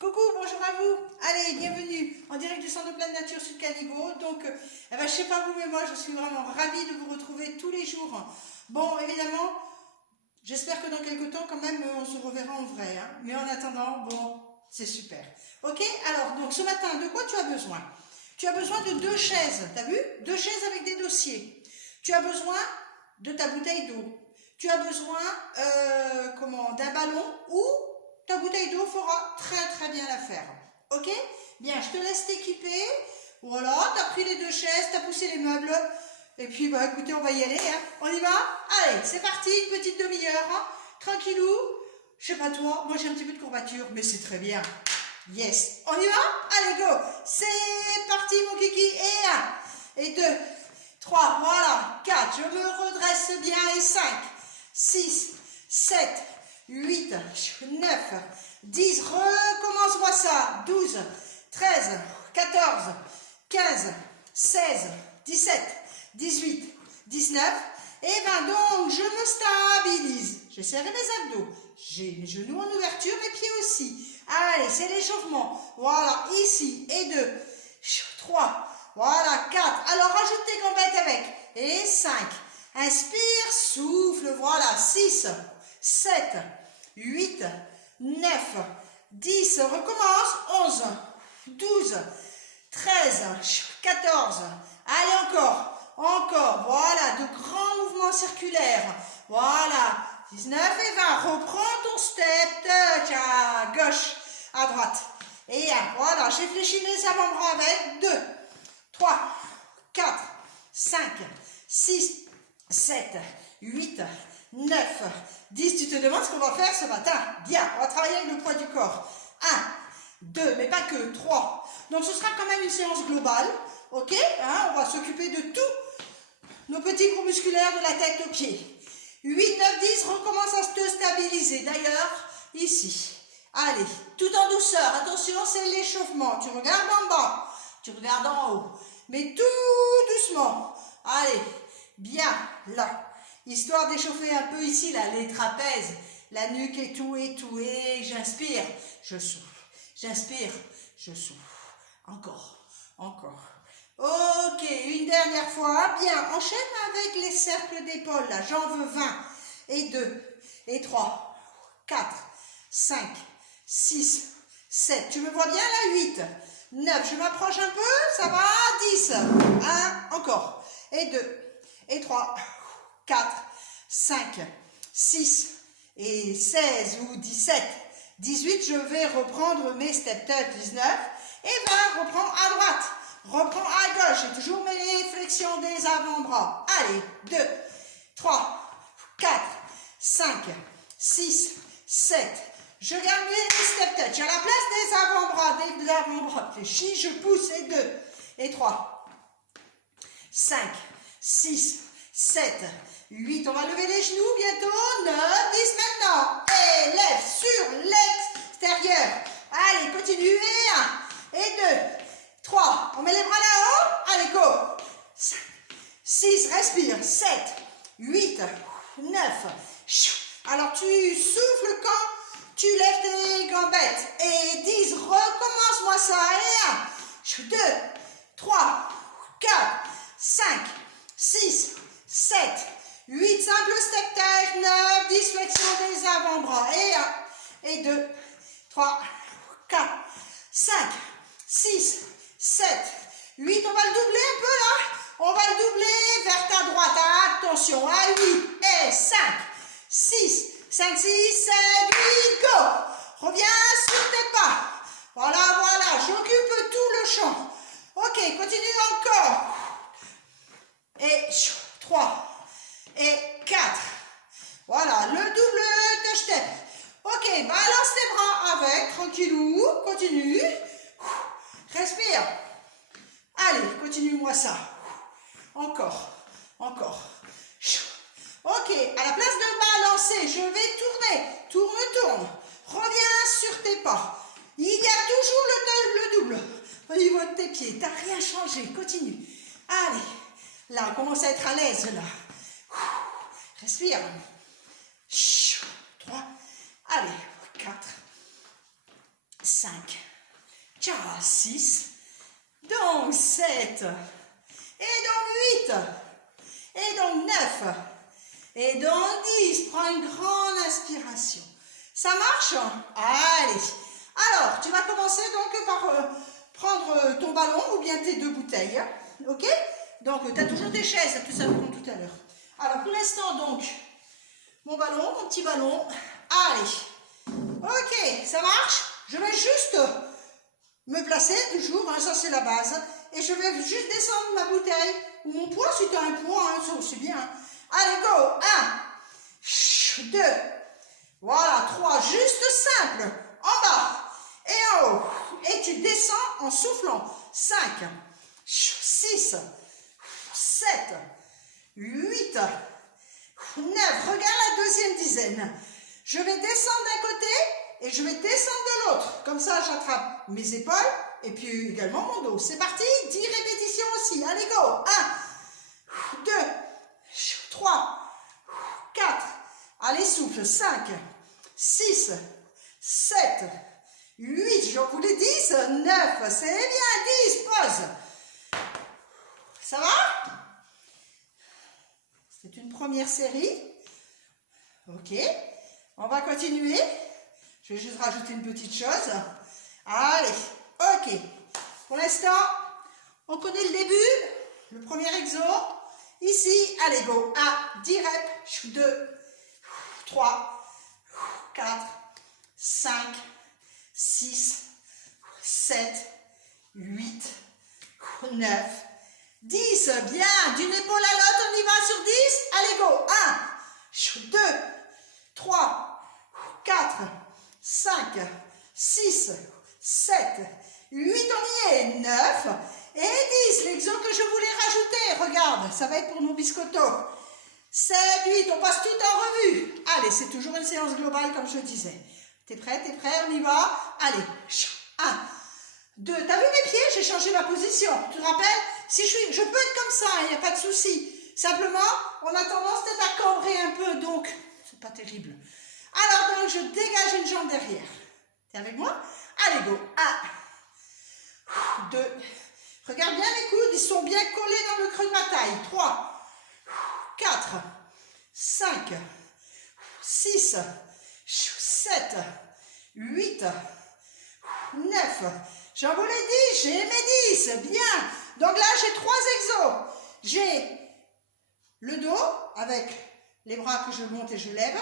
Coucou, bonjour à vous. Allez, bienvenue en direct du centre de pleine nature Sud Caniveau. Donc, je ne sais pas vous, mais moi, je suis vraiment ravie de vous retrouver tous les jours. Bon, évidemment, j'espère que dans quelques temps, quand même, on se reverra en vrai. Hein. Mais en attendant, bon, c'est super. Ok, alors, donc, ce matin, de quoi tu as besoin? Tu as besoin de 2 chaises, t'as vu? 2 chaises avec des dossiers. Tu as besoin de ta bouteille d'eau. Tu as besoin d'un ballon ou ta bouteille d'eau fera très bien l'affaire. Ok? Bien, je te laisse t'équiper. Voilà, tu as pris les 2 chaises, tu as poussé les meubles. Et puis, bah écoutez, on va y aller. Hein. On y va? Allez, c'est parti, une petite demi-heure. Hein. Tranquillou. Je sais pas toi, moi j'ai un petit peu de courbature, mais c'est très bien. Yes. On y va? Allez, go. C'est parti, mon kiki. Et 1, et 2, 3, voilà. 4, je me redresse bien. Et 5, 6, 7, 8, 9, 10, recommence-moi ça, 12, 13, 14, 15, 16, 17, 18, 19 et 20. Donc, je me stabilise. Je serre mes abdos. J'ai mes genoux en ouverture, mes pieds aussi. Allez, c'est l'échauffement. Voilà, ici. Et 2, 3, voilà, 4. Alors, rajoute tes gambettes avec. Et 5. Inspire, souffle, voilà, 6, 7, 8, 9, 10, recommence, 11, 12, 13, 14, allez encore, voilà, de grands mouvements circulaires, voilà, 19 et 20, reprends ton step, touch, à gauche, à droite, et 1, voilà, j'ai fléchi mes avant-bras avec 2, 3, 4, 5, 6, 7, 8, 9, 10. Tu te demandes ce qu'on va faire ce matin? Bien, on va travailler avec le poids du corps. 1, 2, mais pas que, 3. Donc ce sera quand même une séance globale, ok hein. On va s'occuper de tous nos petits groupes musculaires de la tête aux pieds. 8, 9, 10, recommence à te stabiliser. D'ailleurs, ici. Allez, tout en douceur. Attention, c'est l'échauffement. Tu regardes en bas, tu regardes en haut. Mais tout doucement. Allez, bien, là. Histoire d'échauffer un peu ici, là, les trapèzes, la nuque et tout. Et j'inspire, je souffle. J'inspire, je souffle. Encore. Ok, une dernière fois. Bien, enchaîne avec les cercles d'épaules, là. J'en veux 20. Et 2, et 3, 4, 5, 6, 7. Tu me vois bien, là? 8, 9. Je m'approche un peu, ça va? 10. 1, encore. Et 2, et 3, 4, 5, 6 et 16 ou 17, 18, je vais reprendre mes step touch, 19 et 20, reprends à droite, reprends à gauche, et toujours mes flexions des avant-bras. Allez, 2, 3, 4, 5, 6, 7, je garde mes step touch, à la place des avant-bras fléchis, je pousse, et 2, et 3, 5, 6, 7, 8, on va lever les genoux bientôt, 9, 10 maintenant, et lève sur l'extérieur, allez, continue, et 1, et 2, 3, on met les bras là-haut, allez, go, 5, 6, respire, 7, 8, 9, alors tu souffles quand tu lèves tes gambettes, et 10, recommence-moi ça, et 1, 2, 3, 4, 5, 6, 7, 8, simple step touch, 9, 10, flexion des avant-bras, et 1, et 2, 3, 4, 5, 6, 7, 8, on va le doubler un peu là, on va le doubler vers ta droite, attention, à 8, et 5, 6, 5, 6, 7, 8, go, reviens sur tes pas, voilà, j'occupe tout le champ, ok, continue encore, et 3, et 4, voilà, le double touch step, ok, balance tes bras avec, tranquillou, continue, respire, allez, continue-moi ça, encore, ok, à la place de balancer, je vais tourne, reviens sur tes pas, il y a toujours le double au niveau de tes pieds, t'as rien changé, continue, allez, là, on commence à être à l'aise, là. Respire. 3. Allez, 4. 5, 6, donc 7, et donc 8, et donc 9, et donc 10. Prends une grande inspiration. Ça marche? Allez. Alors, tu vas commencer donc par prendre ton ballon ou bien tes 2 bouteilles. Ok? Donc, tu as toujours tes chaises, tout ça comme tout à l'heure. Alors, pour l'instant, donc, mon ballon, mon petit ballon. Allez. Ok, ça marche? Je vais juste me placer, toujours, hein, ça c'est la base. Et je vais juste descendre ma bouteille, ou mon poids, si tu as un poids, hein, ça c'est bien. Allez, go! 1, 2, voilà, 3, juste simple, en bas et en haut. Et tu descends en soufflant. 5, 6, 7, 8, 9. Regarde la deuxième dizaine. Je vais descendre d'un côté et je vais descendre de l'autre. Comme ça, j'attrape mes épaules et puis également mon dos. C'est parti, 10 répétitions aussi. Allez, go! 1, 2, 3, 4. Allez, souffle. 5, 6, 7, 8. Je voulais 10. 9. C'est bien. 10. Pause. Ça va? C'est une première série. Ok. On va continuer. Je vais juste rajouter une petite chose. Allez. Ok. Pour l'instant, on connaît le début. Le premier exo. Ici, allez, go. 1, 10 reps. 2, 3, 4, 5, 6, 7, 8, 9, 10. Bien. D'une épaule à l'autre, on y va sur 10. Allez, go. 1, 2, 3, 4, 5, 6, 7, 8, on y est. 9 et 10. L'exo que je voulais rajouter, regarde, ça va être pour nos biscottos. 7, 8, on passe tout en revue. Allez, c'est toujours une séance globale comme je disais. T'es prêt, on y va. Allez, 1, 2, t'as vu mes pieds? J'ai changé ma position. Tu te rappelles? Si je peux être comme ça, il n'y a pas de souci. Simplement, on a tendance peut-être à cambrer un peu, donc c'est pas terrible. Alors donc, je dégage une jambe derrière. T'es avec moi? Allez, go. 1, 2, regarde bien mes coudes, ils sont bien collés dans le creux de ma taille. 3, 4, 5, 6, 7, 8, 9. J'en voulais 10, j'ai mes 10. Bien. Donc là, j'ai 3 exos. J'ai le dos avec les bras que je monte et je lève,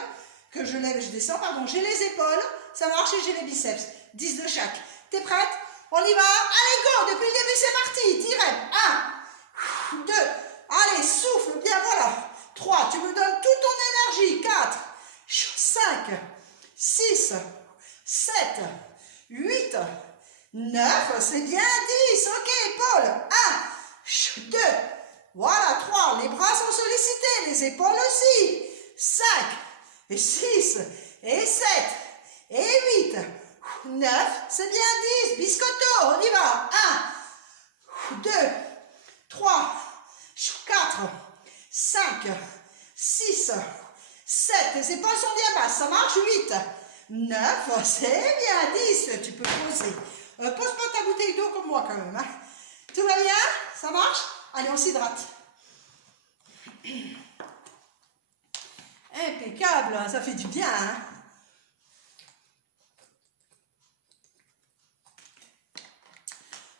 que je lève et je descends, pardon. J'ai les épaules, ça marche et j'ai les biceps. 10 de chaque. T'es prête? On y va? Allez, go! Depuis le début, c'est parti. 10 reps. 1, 2, allez, souffle, bien, voilà. 3, tu me donnes toute ton énergie. 4, 5, 6, 7, 8, 9, c'est bien. 10, ok, épaule. 1, 2, voilà, 3, les bras sont sollicités, les épaules aussi. 5, et 6, et 7, et 8, 9, c'est bien. 10, biscotto, on y va. 1, 2, 3, 4, 5, 6, 7, les épaules sont bien basses, ça marche. 8, 9, c'est bien. 10, tu peux poser. Pose pas ta bouteille d'eau comme moi quand même. Hein. Tout va bien? Ça marche? Allez, on s'hydrate. Impeccable, ça fait du bien. Hein.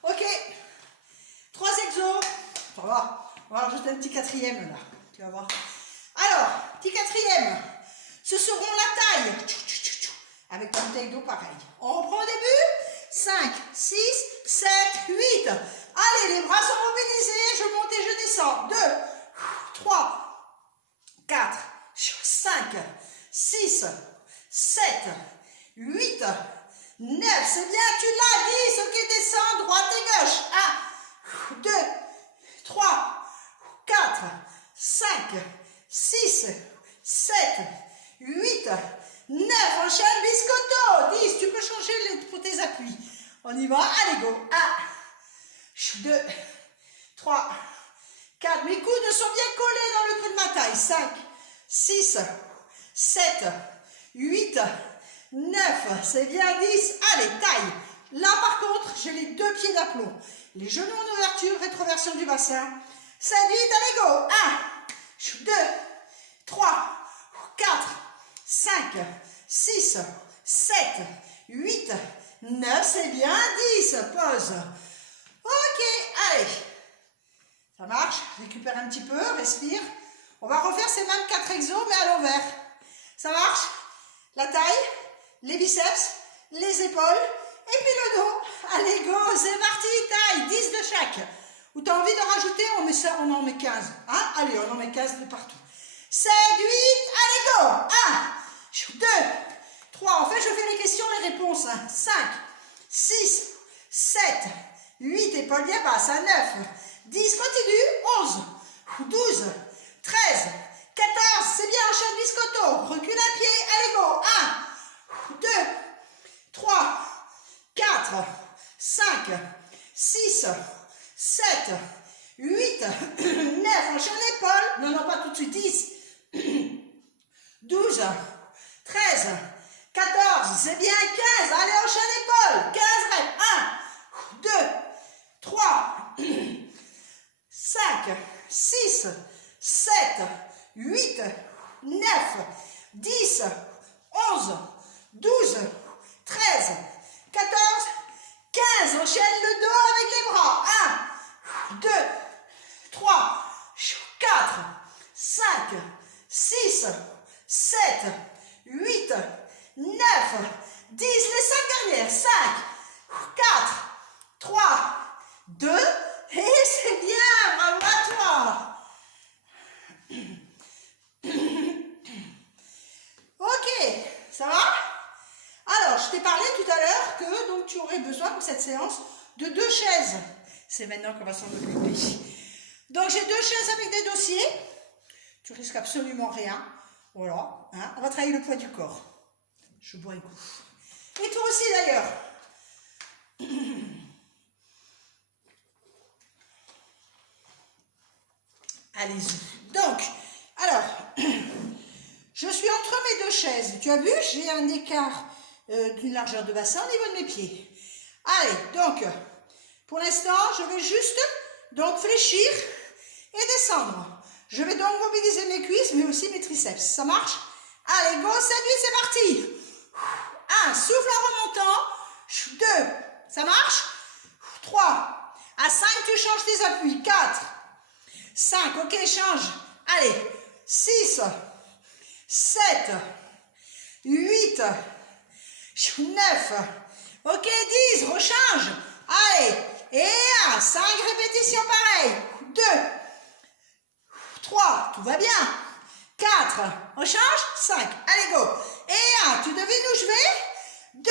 Ok, 3 exos. Ça va. On va rajouter un petit 4e là. Tu vas voir. Alors, petit 4e. Ce seront la taille. Avec ta bouteille d'eau pareil. On reprend au début. 5, 6, 7, 8. Allez, les bras sont mobilisés. Je monte et je descends. 2, 3, 4, 5, 6, 7, 8, 9. C'est bien, tu l'as. 10. Ok, descends. Droite et gauche. 1, 2, 3, 4, 5, 6, 7, 8, 9, enchaîne biscotto. 10, tu peux changer pour tes appuis. On y va, allez go. 1, 2, 3, 4. Mes coudes sont bien collés dans le creux de ma taille. 5, 6, 7, 8, 9. C'est bien. 10. Allez, taille. plombs. Les genoux en ouverture, rétroversion du bassin. 7, 8, allez go. 1, 2, 3, 4, 5, 6, 7, 8, 9, c'est bien, 10, pause. Ok, allez. Ça marche, récupère un petit peu, respire. On va refaire ces mêmes 4 exos, mais à l'envers. Ça marche? La taille, les biceps, les épaules, et puis le dos. Allez, go, c'est parti, taille, 10 de chaque. Ou tu as envie de rajouter, on met ça, on en met 15. Hein? Allez, on en met 15 de partout. 7, 8, allez, go. 1, 2, 3. En fait, je fais les questions, les réponses. 5, 6, 7, 8, épaules bien basses. 9, 10, continue. 11, 12, 13, 14, c'est bien, enchaîne biscotto. Recule un pied, allez, go. 1, 2, 3, 4, 5, 6, 7, 8, 9, enchaîne l'épaule. Non, pas tout de suite. 10, 12, 13, 14, c'est bien, 15. Allez, enchaîne l'épaule. 15 reps. 1, 2, 3, 5, 6, 7, 8, 9, 10, 11, 12, 13, 14, 15. Enchaîne le dos avec les bras. 1, 2, 3, 4, 5, 6, 7, 8, 9, 10. Les 5 dernières. 5, 4, 3, 2. Et c'est bien. Bravo à toi. Ok, ça va? Alors, je t'ai parlé tout à l'heure que donc, tu aurais besoin pour cette séance de 2 chaises. C'est maintenant qu'on va s'en occuper. Donc, j'ai 2 chaises avec des dossiers. Tu risques absolument rien. Voilà. Hein? On va travailler le poids du corps. Je bois un coup. Et toi aussi d'ailleurs. Allez-y. Donc, alors, je suis entre mes 2 chaises. Tu as vu, j'ai un écart d'une largeur de bassin au niveau de mes pieds. Allez, donc, pour l'instant, je vais juste donc fléchir et descendre. Je vais donc mobiliser mes cuisses, mais aussi mes triceps. Ça marche? Allez, go, 7, 8, c'est parti. 1, souffle en remontant. 2, ça marche? 3, à 5, tu changes tes appuis. 4, 5, ok, change. Allez, 6, 7, 8, 9, ok, 10, rechange. Allez, et 1, 5 répétitions pareil. 2, 3, tout va bien. 4, on change. 5, allez, go. Et 1, tu devines où je vais? 2,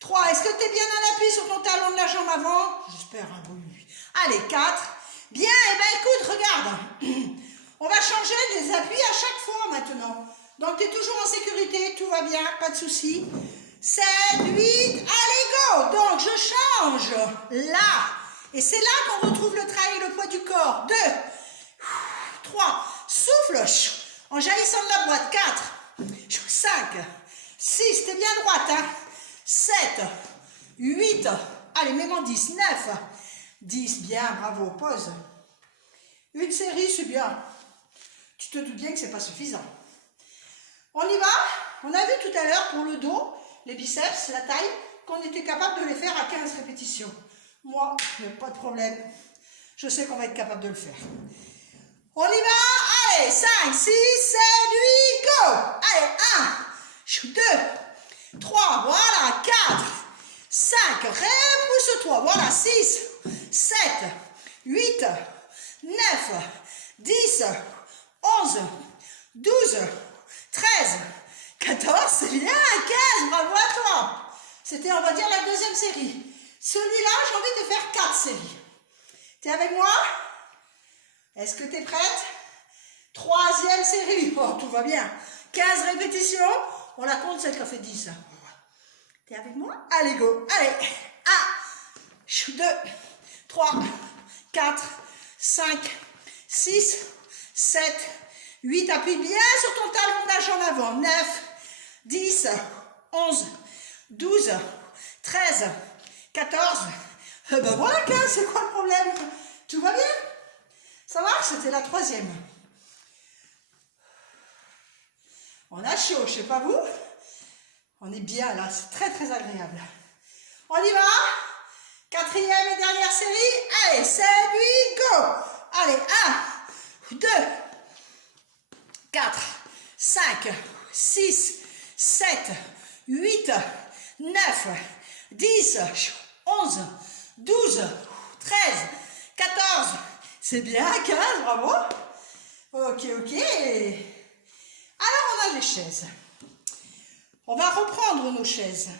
3, est-ce que tu es bien en appui sur ton talon de la jambe avant? J'espère, hein, oui. Allez, 4. Bien, et bien écoute, regarde. On va changer les appuis à chaque fois maintenant. Donc tu es toujours en sécurité, tout va bien, pas de souci. 7, 8, allez, go. Donc je change là. Et c'est là qu'on retrouve le travail, le poids du corps. 2, 3, souffle en jaillissant de la boîte. 4, 5, 6, t'es bien droite. Hein? 7, 8, allez, mets-moi 10, 9, 10, bien, bravo, pause. Une série, c'est bien. Tu te doutes bien que ce n'est pas suffisant. On y va? On a vu tout à l'heure pour le dos, les biceps, la taille, qu'on était capable de les faire à 15 répétitions. Moi, pas de problème. Je sais qu'on va être capable de le faire. On y va? Allez, 5, 6, 7, 8, go! Allez, 1, 2, 3, voilà, 4, 5, repousse-toi, voilà, 6, 7, 8, 9, 10, 11, 12, 13, 14, c'est bien, 15, bravo à toi. C'était, on va dire, la deuxième série. Celui-là, j'ai envie de faire 4 séries. Tu es avec moi? Est-ce que tu es prête? 3e série. Oh, tout va bien. 15 répétitions. On la compte, celle qui a fait 10. Tu es avec moi? Allez, go. Allez. 1, 2, 3, 4, 5, 6, 7, 8. Appuie bien sur ton talon de la jambe avant. 9, 10, 11, 12, 13, 14, Ben voilà 15, c'est quoi le problème? Tout va bien? Ça marche? C'était la 3e. On a chaud, je sais pas vous. On est bien là, c'est très très agréable. On y va? 4e et dernière série. Allez, c'est lui, go! Allez, 1, 2, 4, 5, 6, 7, 8, 9, 10, 11, 12, 13, 14. C'est bien, 15, bravo. Ok, ok. Alors, on a les chaises. On va reprendre nos chaises.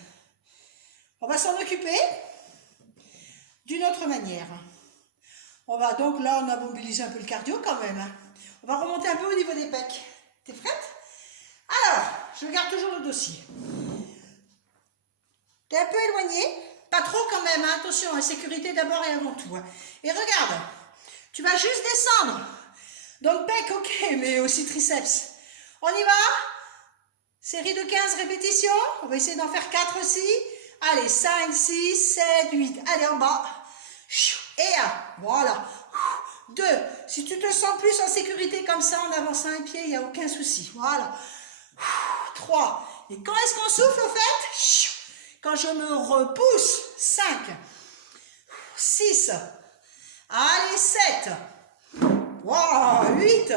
On va s'en occuper d'une autre manière. On va donc, là, on a mobilisé un peu le cardio quand même. Hein. On va remonter un peu au niveau des pecs. T'es prête? Alors, je garde toujours le dossier. T'es un peu éloigné. Pas trop quand même, hein. Attention, sécurité d'abord et avant tout. Hein. Et regarde, tu vas juste descendre. Donc pec, ok, mais aussi triceps. On y va? Série de 15 répétitions. On va essayer d'en faire 4 aussi. Allez, 5, 6, 7, 8. Allez, en bas. Et 1. Voilà. 2. Si tu te sens plus en sécurité comme ça, en avançant un pied, il n'y a aucun souci. Voilà. 3. Et quand est-ce qu'on souffle au fait? Quand je me repousse. 5. 6. Allez, 7. Wow, 8.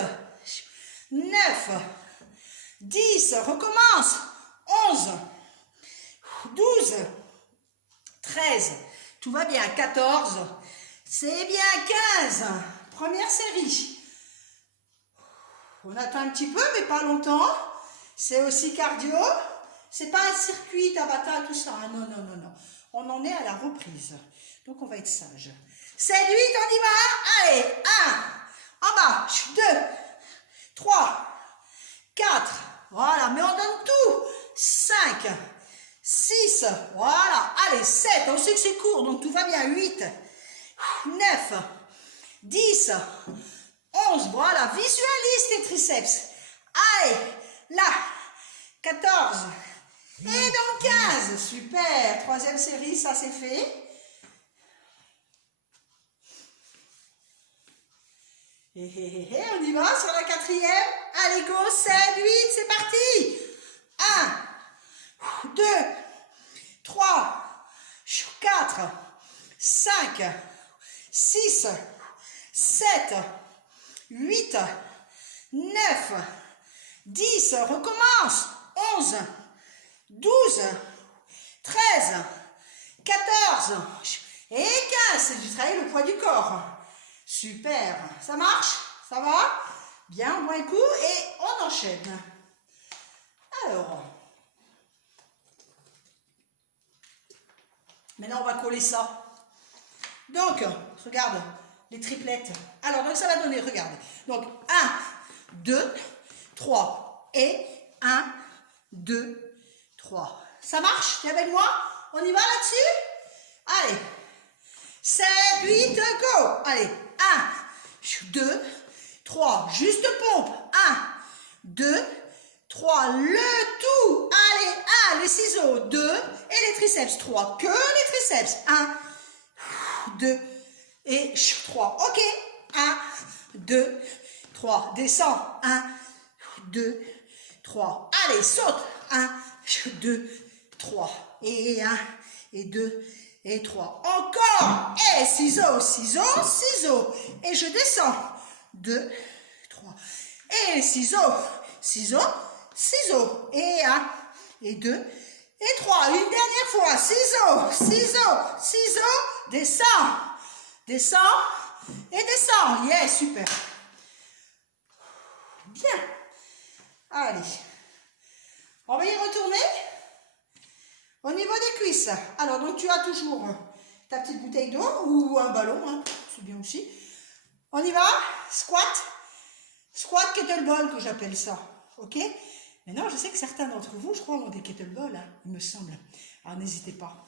9. 10. Recommence. 11. 12. 13. Tout va bien. 14. C'est bien. 15. Première série. On attend un petit peu, mais pas longtemps. C'est aussi cardio. C'est pas un circuit Tabata, tout ça. Non, non, non, non. On en est à la reprise. Donc, on va être sage. 7, 8, on y va. Allez, 1. En bas. 2. 3. 4. Voilà, mais on donne tout. 5. 6. Voilà. Allez, 7. On sait que c'est court, donc tout va bien. 8. 9. 10. 11. Voilà. Visualise tes triceps. Allez, là. 14. Et donc 15. Super. Troisième série, ça c'est fait. Et on y va sur la 4e. Allez, go, 7, 8, c'est parti. 1, 2, 3, 4, 5, 6, 7, 8, 9, 10, recommence. 11, 12, 13, 14 et 15. C'est du travail le poids du corps. Super. Ça marche? Ça va? Bien, on boit un coup et on enchaîne. Alors, maintenant on va coller ça. Donc, regarde, les triplettes. Alors, donc ça va donner, regarde. Donc, 1, 2, 3 et 1, 2, 3. Ça marche? T'es avec moi? On y va là-dessus? Allez. 7, 8, go! Allez, 1, 2, 3. Juste pompe. 1, 2, 3. Le tout. Allez, 1, les ciseaux. 2 et les triceps. 3. Que les triceps. 1, 2 et 3. Ok. 1, 2, 3. Descends. 1, 2, 3. Allez, saute. 1, 2, 3. Et 1, et 2, et 3. Encore. Et ciseaux, ciseaux, ciseaux. Et je descends. 2, 3. Et ciseaux, ciseaux, ciseaux. Et 1, et 2, et 3. Une dernière fois. Ciseaux, ciseaux, ciseaux. Descends. Descends. Et descends. Yes, super. Bien. Allez. On va y retourner. Au niveau des cuisses, alors donc tu as toujours ta petite bouteille d'eau ou un ballon, hein, c'est bien aussi. On y va, squat, squat kettlebell que j'appelle ça, ok? Maintenant je sais que certains d'entre vous, je crois, ont des kettlebells, hein, il me semble. Alors n'hésitez pas.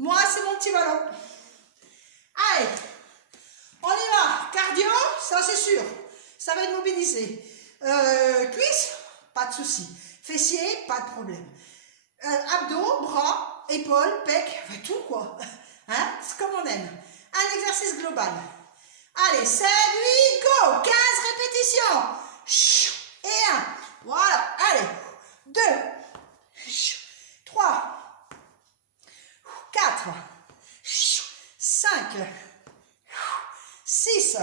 Moi c'est mon petit ballon. Allez, on y va, cardio, ça c'est sûr, ça va être mobilisé. Cuisses, pas de souci. Fessiers, pas de problème. Abdos, bras, épaules, pecs, tout quoi. Hein? C'est comme on aime. Un exercice global. Allez, 7, 8, go. 15 répétitions. Et 1. Voilà. Allez. 2. 3. 4. 5. 6.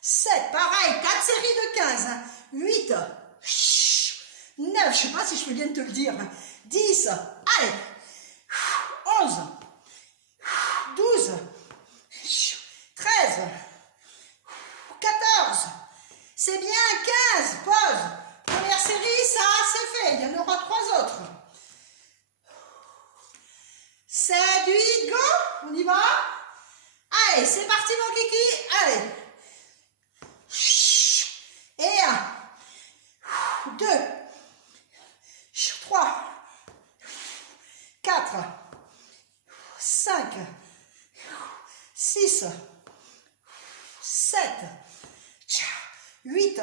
7. Pareil. 4 séries de 15. 8. 9. Je ne sais pas si je peux bien te le dire. 10. Allez. 11. 12. 13. 14. C'est bien. 15. Pause. Première série, ça, c'est fait. Il y en aura 3 autres. 7, 8, go. On y va. Allez, c'est parti mon kiki. Allez. Et 1. 2. 3. 4. 5. 6. 7. 8.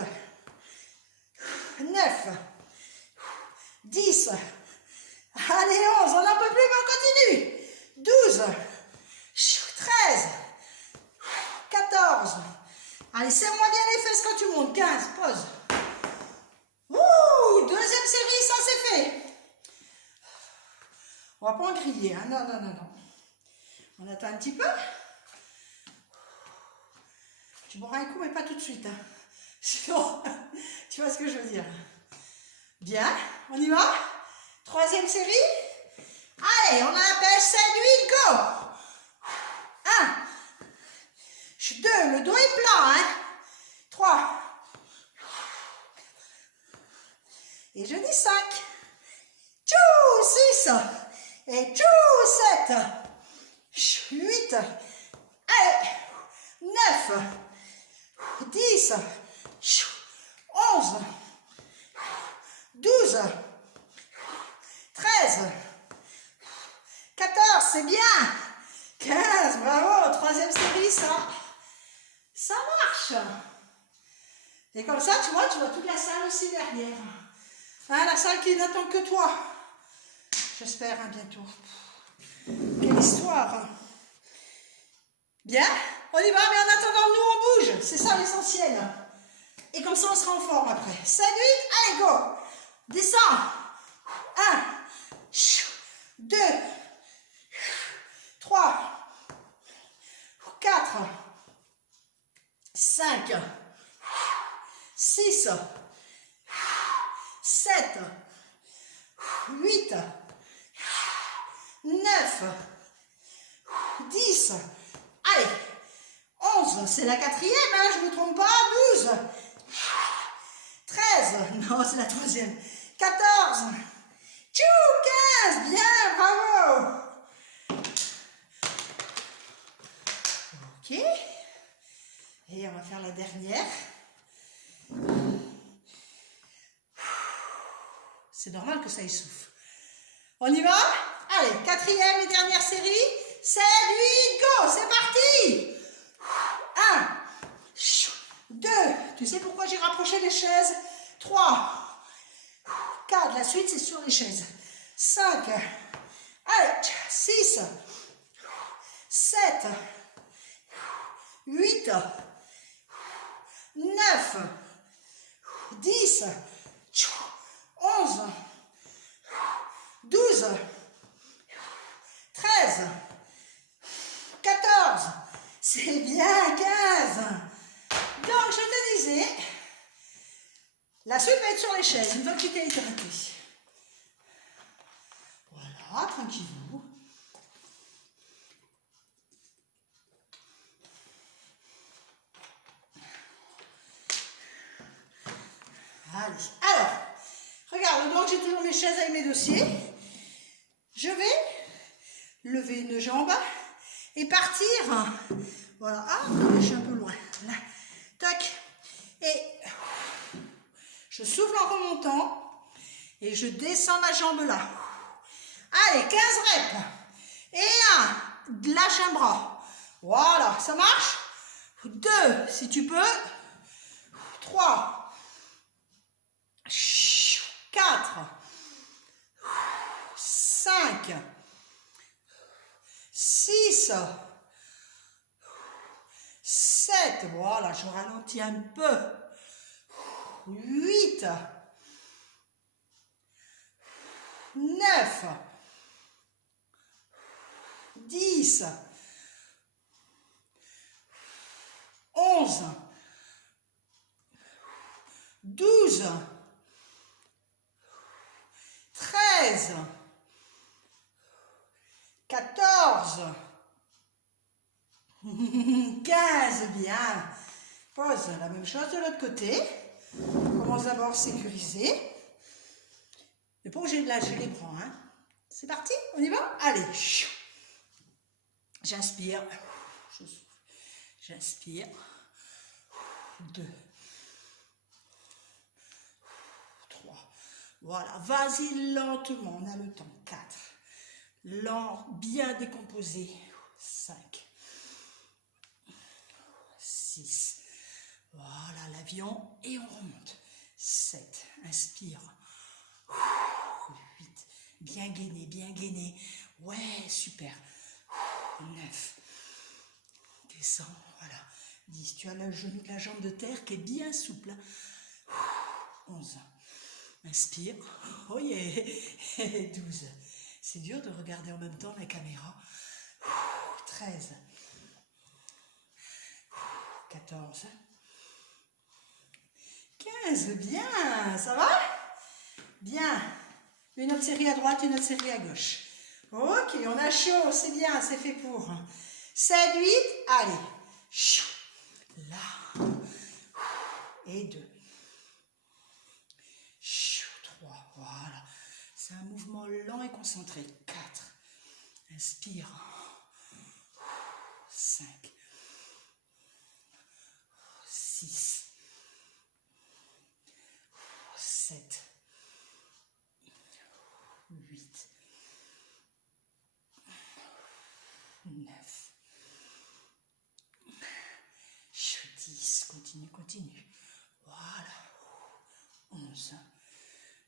9. 10. Allez, 11. On n'en peut plus, mais on continue. 12. 13. 14. Allez, serre-moi bien les fesses quand tu montes. 15. Pause. Ouh, deuxième série, ça c'est fait. On va pas en griller, hein. Non, non, non, non. On attend un petit peu. Tu boiras un coup, mais pas tout de suite. Hein. Sinon, tu vois ce que je veux dire. Bien, on y va. Troisième série. Allez, on appelle 7, 8, go. 1. 2, le dos est plat. Hein. 3. Et je dis 5. 6. Et 7. 8. Allez. 9. 10. 11. 12. 13. 14. C'est bien. 15. Bravo. Troisième série, ça marche. Et comme ça, tu vois toute la salle aussi derrière. Hein, la salle qui n'attend que toi. J'espère, hein, bientôt. Quelle histoire. Bien, on y va, mais en attendant, nous, on bouge. C'est ça l'essentiel. Et comme ça, on sera en forme après. 7, 8, allez, go. Descends. 1, 2, 3, 4, 5, 6, 7, 8, 9, 10, allez, 11, c'est la quatrième, hein, je ne me trompe pas, 12, 13, non, c'est la troisième, 14, 15, bien, bravo. Ok, et on va faire la dernière. C'est normal que ça essouffle. On y va? Allez, quatrième et dernière série. 7, 8, go! C'est parti! 1, 2, tu sais pourquoi j'ai rapproché les chaises? 3, 4, la suite c'est sur les chaises. 5, allez, 6, 7, 8, 9, 10, 11, 12, 13, 14, c'est bien, 15. Donc, je te disais, la suite va être sur les chaises, une fois que tu t'es hydraté. Voilà, tranquillou. Allez, alors, regarde, donc j'ai toujours mes chaises avec mes dossiers. Je vais lever une jambe et partir. Voilà, ah, je suis un peu loin. Là, tac. Et je souffle en remontant et je descends ma jambe là. Allez, 15 reps. Et 1, lâche un bras. Voilà, ça marche. 2, si tu peux. 3, 4, 5, 6, 7, voilà, je ralentis un peu, 8, 9, 10, 11, 12, 13, 14, 15, bien. Pose la même chose de l'autre côté. On commence d'abord à sécuriser. Et pas obligé de lâcher les bras. Hein. C'est parti, on y va? Allez. J'inspire. Je souffle. J'inspire. 2. 3. Voilà. Vas-y lentement. On a le temps. 4. Lent, bien décomposé. 5. 6. Voilà l'avion. Et on remonte. 7. Inspire. 8. Bien gainé, bien gainé. Ouais, super. 9. Descends, voilà. 10. Tu as le genou de la jambe de terre qui est bien souple. 11. Inspire. Oh yeah. 12. C'est dur de regarder en même temps la caméra. 13. 14. 15. Bien. Ça va? Bien. Une autre série à droite, une autre série à gauche. Ok, on a chaud, c'est bien, c'est fait pour. 7, 8, allez. Là. Et 2. 3, voilà. C'est un mouvement lent et concentré. 4. Inspire. 5. 6. 7. 8. 9. 10. Continue, continue. Voilà. 11.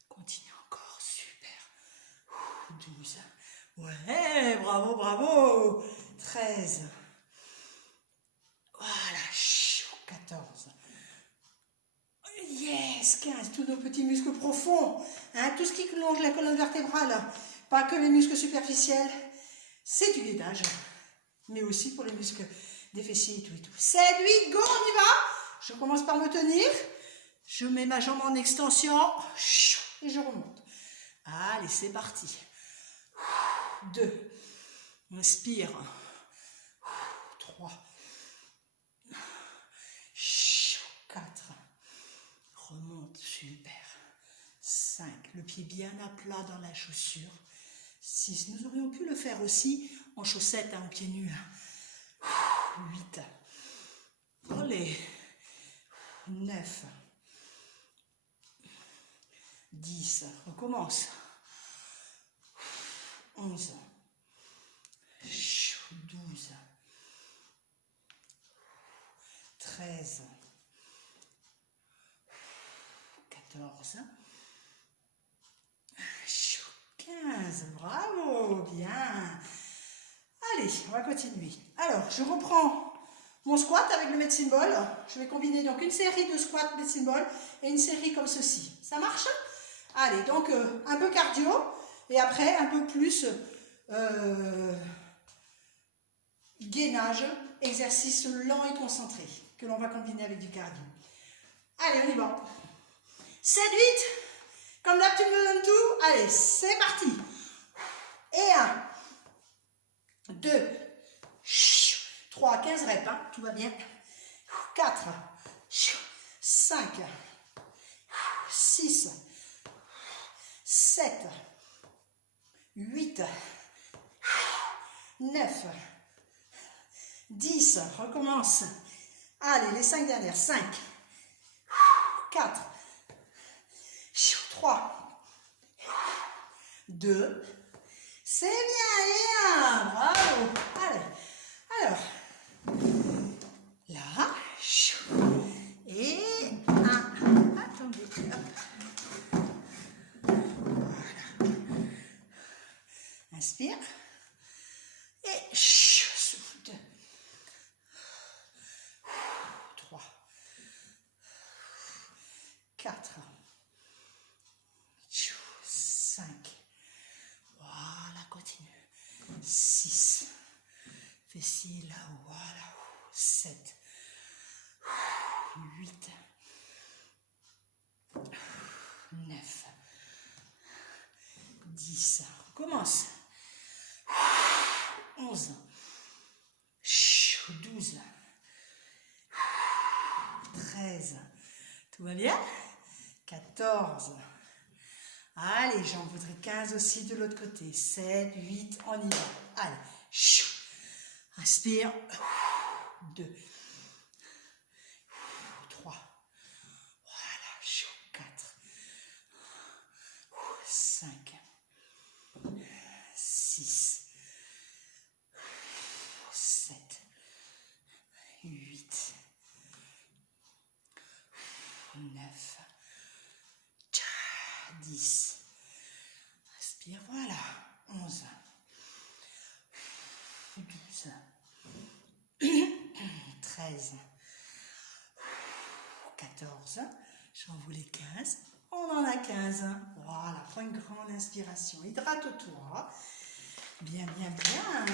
Continue encore. Super. 12. Ouais, bravo, bravo. 13. Voilà. 14. Yes, 15. Tous nos petits muscles profonds. Hein, tout ce qui longe la colonne vertébrale. Pas que les muscles superficiels. C'est du gainage. Mais aussi pour les muscles des fessiers et tout et tout. 7, 8, go, on y va. Je commence par me tenir. Je mets ma jambe en extension. Et je remonte. Allez, c'est parti. 2. Inspire. 3. 4. Remonte, super. 5. Le pied bien à plat dans la chaussure. 6. Nous aurions pu le faire aussi en chaussettes, hein, en pieds nus. 8. Allez. 9. 10. Recommence. 11. 12. 13. 14. 15. Bravo, bien. Allez, on va continuer. Alors, je reprends mon squat avec le medicine ball. Je vais combiner donc une série de squats medicine ball et une série comme ceci. Ça marche? Allez, donc un peu cardio et après un peu plus gainage, exercice lent et concentré que l'on va combiner avec du cardio. Allez, on y va. 7, 8. Comme d'hab, tu me donnes tout. Allez, c'est parti. Et 1, 2, 3, 15 reps, hein, tout va bien. 4, 5, 6, 7, 8, 9, 10, recommence. Allez, les 5 dernières. 5, 4, 3, 2, c'est bien, et 1, bravo. Allez, alors, là, et 1, attendez, hop. Voilà, inspire, et 6. Fessiers là-haut, voilà. 7. 8. 9. 10. On commence. 11. 12. 13. Tout va bien? 14. Allez, j'en voudrais 15 aussi de l'autre côté. 7, 8, on y va. Allez. Inspire. 2. 3. Voilà. 4. 5. 6. 7. 8. 9. 10. Inspire, voilà. 11. 12. 13. 14. J'en voulais 15. On en a 15. Voilà, prends une grande inspiration. Hydrate-toi. Bien, bien, bien.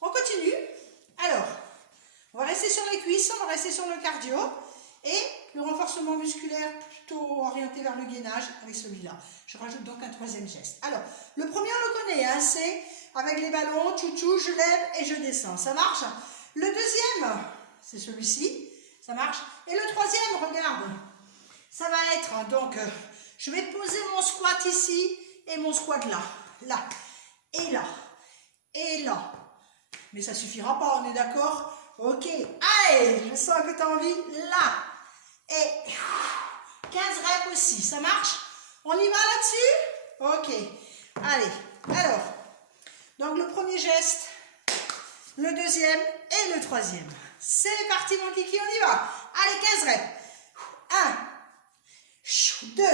On continue. Alors, on va rester sur les cuisses, on va rester sur le cardio et le renforcement musculaire plutôt orienté vers le gainage avec celui-là. Je rajoute donc un troisième geste. Alors, le premier on le connaît, hein, c'est avec les ballons, tchou-tchou, je lève et je descends. Ça marche? Le deuxième, c'est celui-ci, ça marche. Et le troisième, regarde, ça va être, donc, je vais poser mon squat ici et mon squat là, là, et là, et là. Mais ça suffira pas, on est d'accord? Ok, allez, je sens que tu as envie, là. Et 15 reps aussi, ça marche? On y va là-dessus? Ok, allez, alors, donc le premier geste, le deuxième et le troisième. C'est parti mon kiki, on y va. Allez, 15 reps. 1, 2,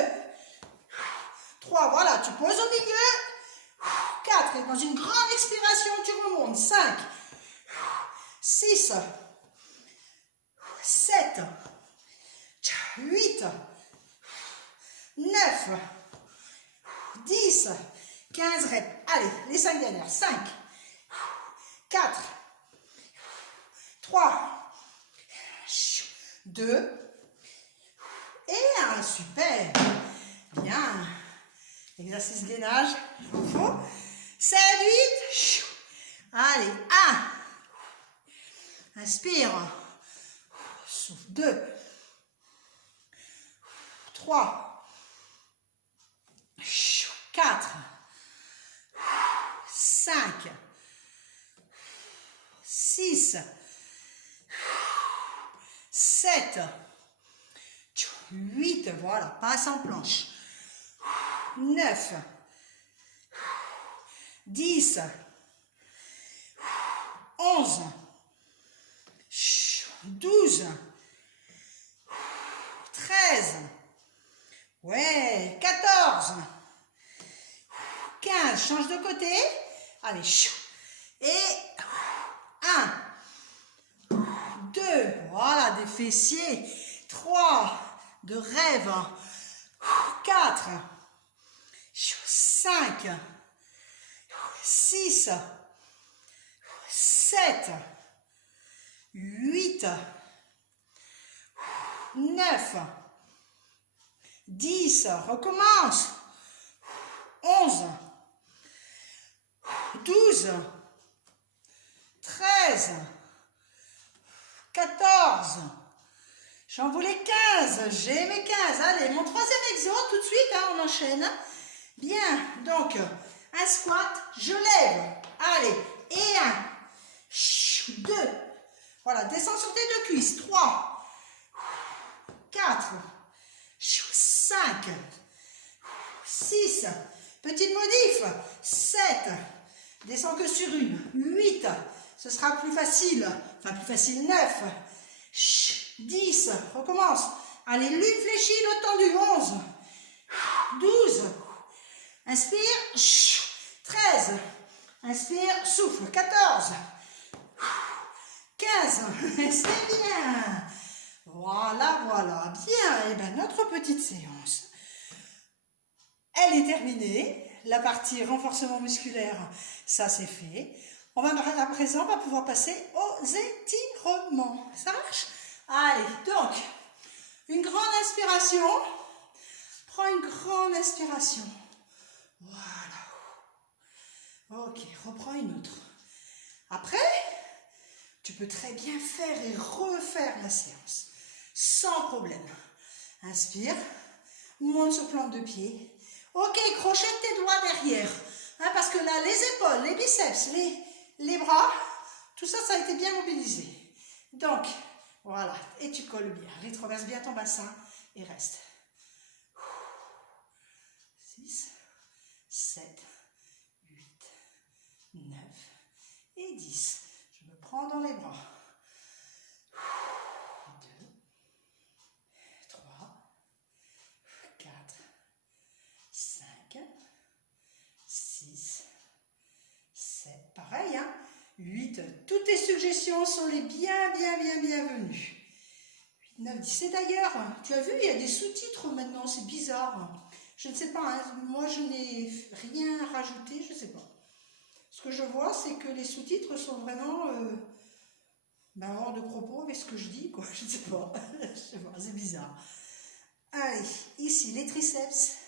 3, voilà, tu poses au milieu. 4, et dans une grande expiration, tu remontes. 5, 6, 7, 8, 9, 10, 15 reps. Allez, les 5 dernières. 5, 4, 3, 2 et 1. Super. Bien. Exercice gainage. Il faut. 7, 8. Allez, 1. Inspire. Souffle. 2. 3. 4. 5. 6. 7. 8. Voilà, passe en planche. 9. 10. 11. 12. 13. Ouais, 14. 15. Change de côté. Allez. Et 1. 2. Voilà, des fessiers. 3. De rêve. 4. 5. 6. 7. 8. 9. 10. Recommence. 11. 12. 13. 14. J'en voulais 15. J'ai mes 15. Allez, mon troisième exo, tout de suite, hein, on enchaîne. Bien, donc, un squat, je lève. Allez, et 1. 2. Voilà, descends sur tes deux cuisses. 3. 4. 5. 6. Petite modif. 7. Descends que sur une. 8. Ce sera plus facile. Enfin, plus facile. 9. 10. Recommence. Allez, lune fléchie, le tendu. 11. 12. Inspire. 13. Inspire. Souffle. 14. 15. 15. C'est bien. Voilà, voilà. Bien. Et bien, notre petite séance, elle est terminée. La partie renforcement musculaire, ça c'est fait. On va à présent, on va pouvoir passer aux étirements. Ça marche? Allez, donc, une grande inspiration. Prends une grande inspiration. Voilà. Ok, reprends une autre. Après, tu peux très bien faire et refaire la séance. Sans problème. Inspire. Monte sur plante de pied. Ok, crochette tes doigts derrière. Hein, parce que là, les épaules, les biceps, les bras, tout ça, ça a été bien mobilisé. Donc, voilà. Et tu colles bien. Rétroverse bien ton bassin et reste. 6, 7, 8, 9 et 10. Je me prends dans les bras. 2, 3, 4, 5, 6, 7. Pareil, hein? 8. Toutes tes suggestions sont les bienvenues. 8, 9, 10. Et d'ailleurs, tu as vu, il y a des sous-titres maintenant, c'est bizarre. Je ne sais pas, hein, moi je n'ai rien rajouté, je ne sais pas. Ce que je vois, c'est que les sous-titres sont vraiment hors de propos avec ce que je dis, quoi. Je ne sais pas, c'est bizarre. Allez, ici, les triceps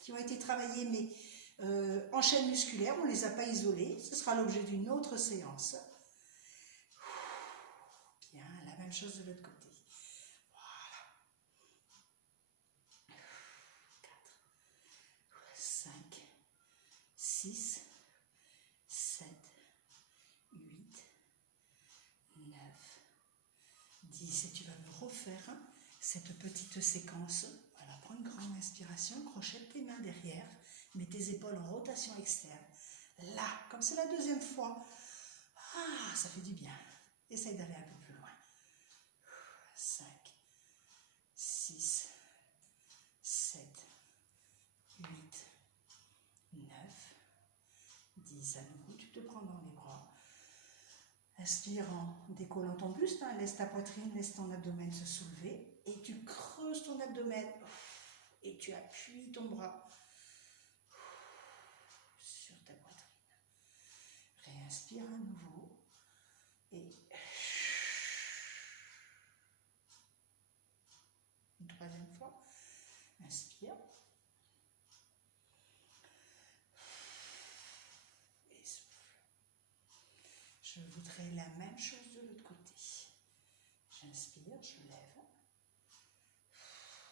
qui ont été travaillés, mais en chaîne musculaire, on ne les a pas isolés. Ce sera l'objet d'une autre séance. Bien, la même chose de l'autre côté. 6, 7, 8, 9, 10. Et tu vas me refaire cette petite séquence. Voilà, prends une grande inspiration, crochette tes mains derrière, mets tes épaules en rotation externe. Là, comme c'est la deuxième fois, ça fait du bien. Essaye d'aller un peu plus loin. 5, 6, 7, 8, 9, 10. À nouveau, tu te prends dans les bras. Inspire en décollant ton buste, hein. Laisse ta poitrine, laisse ton abdomen se soulever. Et tu creuses ton abdomen. Et tu appuies ton bras sur ta poitrine. Réinspire à nouveau. Et une troisième fois. Inspire. Et souffle. Je voudrais la même chose de l'autre côté. J'inspire, je lève.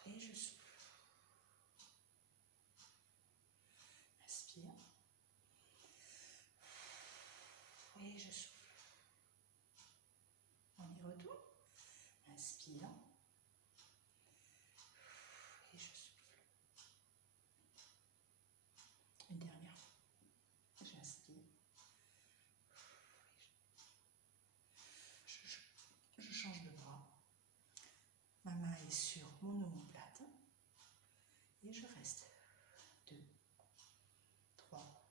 Et je souffle. Inspire. Et je souffle. On y retourne. Inspire. Et je souffle. Une dernière fois. J'inspire. Je change de bras. Ma main est sur mon omoplate. Et je reste. 2, 3,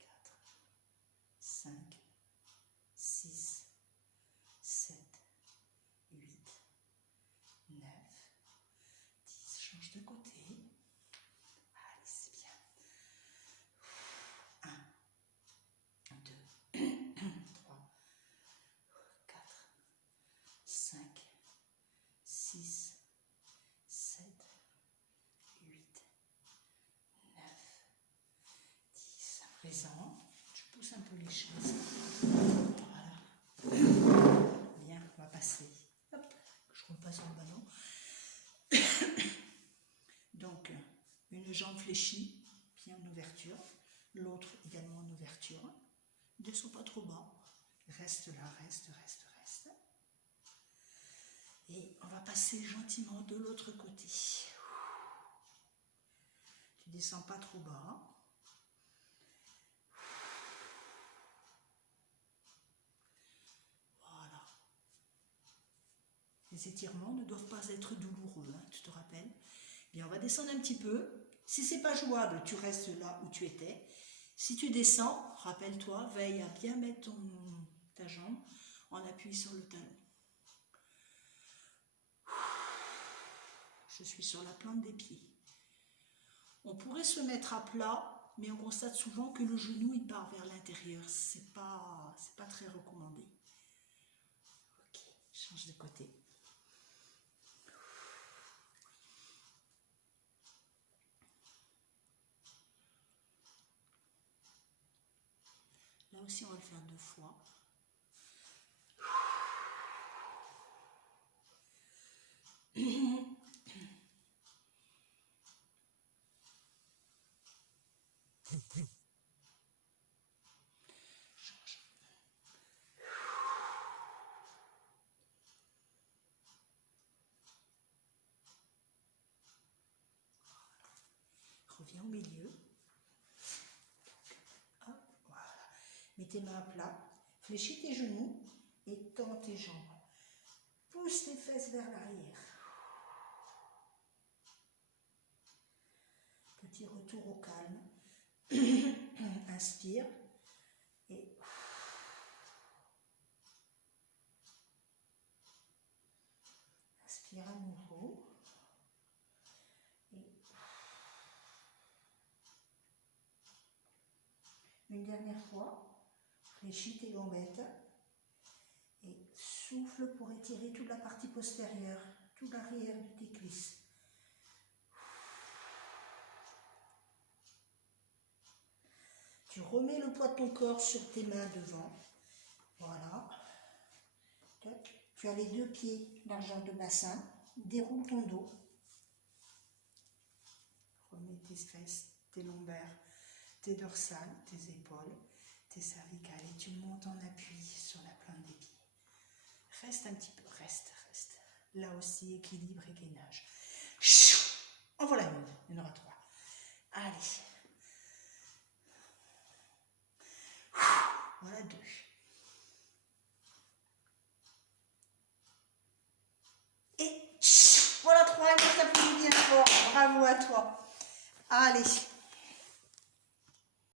4, 5, 6, 7, 8, 9, 10. Change de côté. Allez, c'est bien. 1, 2, 3, 4, 5, 6, 7, 8, 9, 10. À présent, je pousse un peu les chaises. Voilà. Bien, on va passer. Hop, je repasse sur le ballon. Donc, une jambe fléchie, pied en ouverture. L'autre également en ouverture. Ne descends pas trop bas. Reste là, reste. Et on va passer gentiment de l'autre côté. Tu descends pas trop bas. Voilà. Les étirements ne doivent pas être douloureux, hein, tu te rappelles. Bien, on va descendre un petit peu. Si c'est pas jouable, tu restes là où tu étais. Si tu descends, rappelle-toi, veille à bien mettre ta jambe en appui sur le talon. Je suis sur la plante des pieds. On pourrait se mettre à plat, mais on constate souvent que le genou il part vers l'intérieur. C'est pas très recommandé. Ok, je change de côté. Là aussi, on va le faire 2 fois. Reviens au milieu. Hop, voilà. Mets tes mains à plat. Fléchis tes genoux et tends tes jambes. Pousse tes fesses vers l'arrière. Petit retour au calme. Inspire. Et inspire à nouveau. Et une dernière fois. Fléchis tes gambettes. Et souffle pour étirer toute la partie postérieure, tout l'arrière de tes cuisses. Tu remets le poids de ton corps sur tes mains devant. Voilà. Tu as les 2 pieds largeur de bassin. Déroule ton dos. Remets tes fesses, tes lombaires, tes dorsales, tes épaules, tes cervicales. Et tu montes en appui sur la plante des pieds. Reste un petit peu, reste. Là aussi, équilibre et gainage. En voilà une, il y en aura 3. Allez. Voilà 2. Et voilà 3, et moi t'applaudis bien fort. Bravo à toi. Allez.